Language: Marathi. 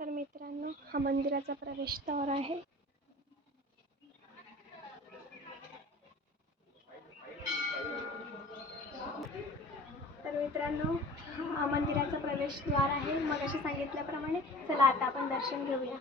तर मित्रांनो हा मंदिराचा प्रवेश द्वार आहे. तर मित्रांनो हा मंदिराचा प्रवेशद्वार आहे. मग असे सांगितल्याप्रमाणे चला आता आपण दर्शन घेऊया.